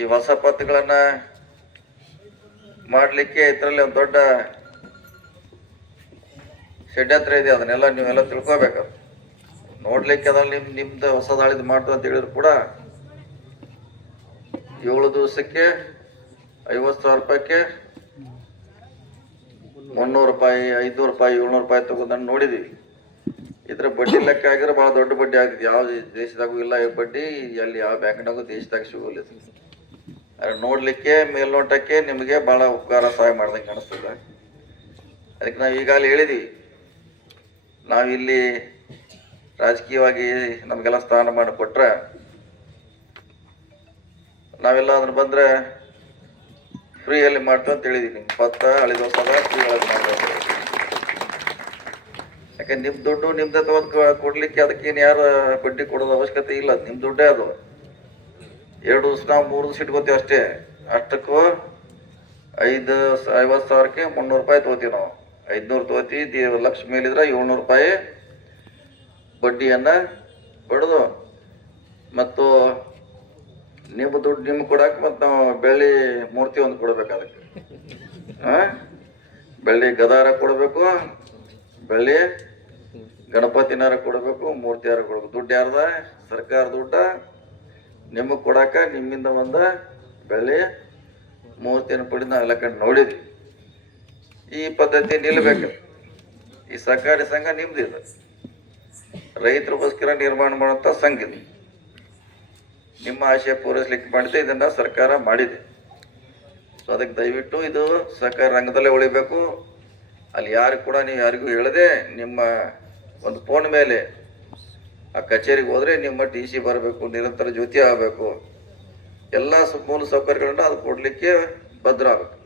ಈ ಹೊಸ ಪತ್ರಗಳನ್ನ ಮಾಡಲಿಕ್ಕೆ ಇದರಲ್ಲಿ ಒಂದು ದೊಡ್ಡ ಷಡ್ಯಂತ್ರ ಇದೆ, ಅದನ್ನೆಲ್ಲ ನೀವೆಲ್ಲ ತಿಳ್ಕೊಬೇಕು. ನೋಡ್ಲಿಕ್ಕೆ ಅದ್ರಲ್ಲಿ ನಿಮ್, ನಿಮ್ದು ಹೊಸ ದಾಳಿದ್ ಮಾಡ್ತು ಅಂತ ಹೇಳಿದ್ರು ಕೂಡ ಏಳು ದಿವಸಕ್ಕೆ ಐವತ್ತು ಸಾವಿರ ರೂಪಾಯಿಗೆ ಮುನ್ನೂರು ರೂಪಾಯಿ, ಐದುನೂರು ರೂಪಾಯಿ, ಏಳ್ನೂರು ರೂಪಾಯಿ ತಗೋದನ್ನ ನೋಡಿದೀವಿ. ಇದ್ರ ಬಡ್ಡಿ ಲೆಕ್ಕ ಆಗಿದ್ರೆ ಭಾಳ ದೊಡ್ಡ ಬಡ್ಡಿ ಆಗಿದೆ ಯಾವ ದೇಶದಾಗೂ ಇಲ್ಲ ಬಡ್ಡಿ ಅಲ್ಲಿ ಯಾವ ಬ್ಯಾಂಕ್ನಾಗೂ ದೇಶದಾಗ ಸಿಗೋಲ್ಲ ನೋಡ್ಲಿಕ್ಕೆ, ಮೇಲ್ನೋಟಕ್ಕೆ ನಿಮಗೆ ಭಾಳ ಉಪಕಾರ ಸಹಾಯ ಮಾಡ್ದಂಗೆ ಕಾಣಿಸ್ತದೆ. ಅದಕ್ಕೆ ನಾವು ಈಗಾಗಲೇ ಹೇಳಿದ್ವಿ. ನಾವಿಲ್ಲಿ ರಾಜಕೀಯವಾಗಿ ನಮಗೆಲ್ಲ ಸ್ಥಾನ ಮಾಡಿ ಕೊಟ್ರೆ, ನಾವೆಲ್ಲ ಅದನ್ನು ಬಂದ್ರೆ ಫ್ರೀಯಲ್ಲಿ ಮಾಡ್ತೀವಿ ಅಂತ ಹೇಳಿದ್ವಿ. ನಿಮ್ಮ ಪತ್ತ ಹಳಿದ ಹೊಸದ ಫ್ರೀ ಒಳಗೆ ಮಾಡ್ಬೇಕು ಯಾಕೆ ನಿಮ್ಮ ದುಡ್ಡು ನಿಮ್ದೇ ತಗೊಂಡು ಕೊಡಲಿಕ್ಕೆ ಅದಕ್ಕೇನು ಯಾರು ಬಡ್ಡಿ ಕೊಡೋದು ಅವಶ್ಯಕತೆ ಇಲ್ಲ. ನಿಮ್ಮ ದುಡ್ಡೇ ಅದು. ಎರಡು ದಿವಸ ನಾವು ಮೂರು ದಿವಸ ಇಟ್ಕೋತೀವಿ ಅಷ್ಟೇ. ಅಷ್ಟಕ್ಕೂ ಐದು ಐವತ್ತು ಸಾವಿರಕ್ಕೆ ಮುನ್ನೂರು ರೂಪಾಯಿ ತೊಗೋತೀವಿ ನಾವು. ಐದುನೂರು ತೊಗೋತೀವಿ, ದಿ ಲಕ್ಷ ಮೇಲಿದ್ರೆ ಏಳ್ನೂರು ರೂಪಾಯಿ ಬಡ್ಡಿಯನ್ನು ಪಡೆದು ಮತ್ತು ನಿಮ್ಮ ದುಡ್ಡು ನಿಮ್ಗೆ ಕೊಡಕ್ಕೆ ಮತ್ತು ನಾವು ಬೆಳ್ಳಿ ಮೂರ್ತಿ ಒಂದು ಕೊಡಬೇಕು ಅದಕ್ಕೆ. ಹಾಂ ಬೆಳ್ಳಿ ಗದಾರ ಕೊಡಬೇಕು, ಬೆಳ್ಳಿ ಗಣಪತಿನಾರ ಕೊಡಬೇಕು, ಮೂರ್ತಿಯಾರ ಕೊಡಬೇಕು. ದುಡ್ಡು ಯಾರ್ದ? ಸರ್ಕಾರ ದುಡ್ಡ. ನಿಮಗೆ ಕೊಡಾಕ ನಿಮ್ಮಿಂದ ಒಂದು ಬೆಳ್ಳಿ ಮೂವತ್ತಿನ ಪಡೆದು ನಾವೆಲ್ಲ ಕಂಡು ನೋಡಿದ್ವಿ. ಈ ಪದ್ಧತಿ ನಿಲ್ಲಬೇಕು ಈ ಸಹಕಾರಿ ಸಂಘ ನಿಮ್ದು ಇದು. ರೈತರಿಗೋಸ್ಕರ ನಿರ್ಮಾಣ ಮಾಡುವಂಥ ಸಂಘ ಇದು. ನಿಮ್ಮ ಆಶಯ ಪೂರೈಸ್ಲಿಕ್ಕೆ ಮಾಡಿದೆ ಇದನ್ನ ಸರ್ಕಾರ ಮಾಡಿದೆ. ಸೊ ಅದಕ್ಕೆ ದಯವಿಟ್ಟು ಇದು ಸಹಕಾರ ರಂಗದಲ್ಲೇ ಉಳಿಬೇಕು. ಅಲ್ಲಿ ಯಾರು ಕೂಡ ನೀವು ಯಾರಿಗೂ ಹೇಳದೆ ನಿಮ್ಮ ಒಂದು ಫೋನ್ ಮೇಲೆ ಆ ಕಚೇರಿಗೆ ಹೋದರೆ ನಿಮ್ಮ ಟಿ ಸಿ ಬರಬೇಕು, ನಿರಂತರ ಜ್ಯೋತಿ ಆಗಬೇಕು. ಎಲ್ಲ ಮೂಲ ಸೌಕರ್ಯಗಳನ್ನ ಅದು ಕೊಡಲಿಕ್ಕೆ ಭದ್ರ ಆಗಬೇಕು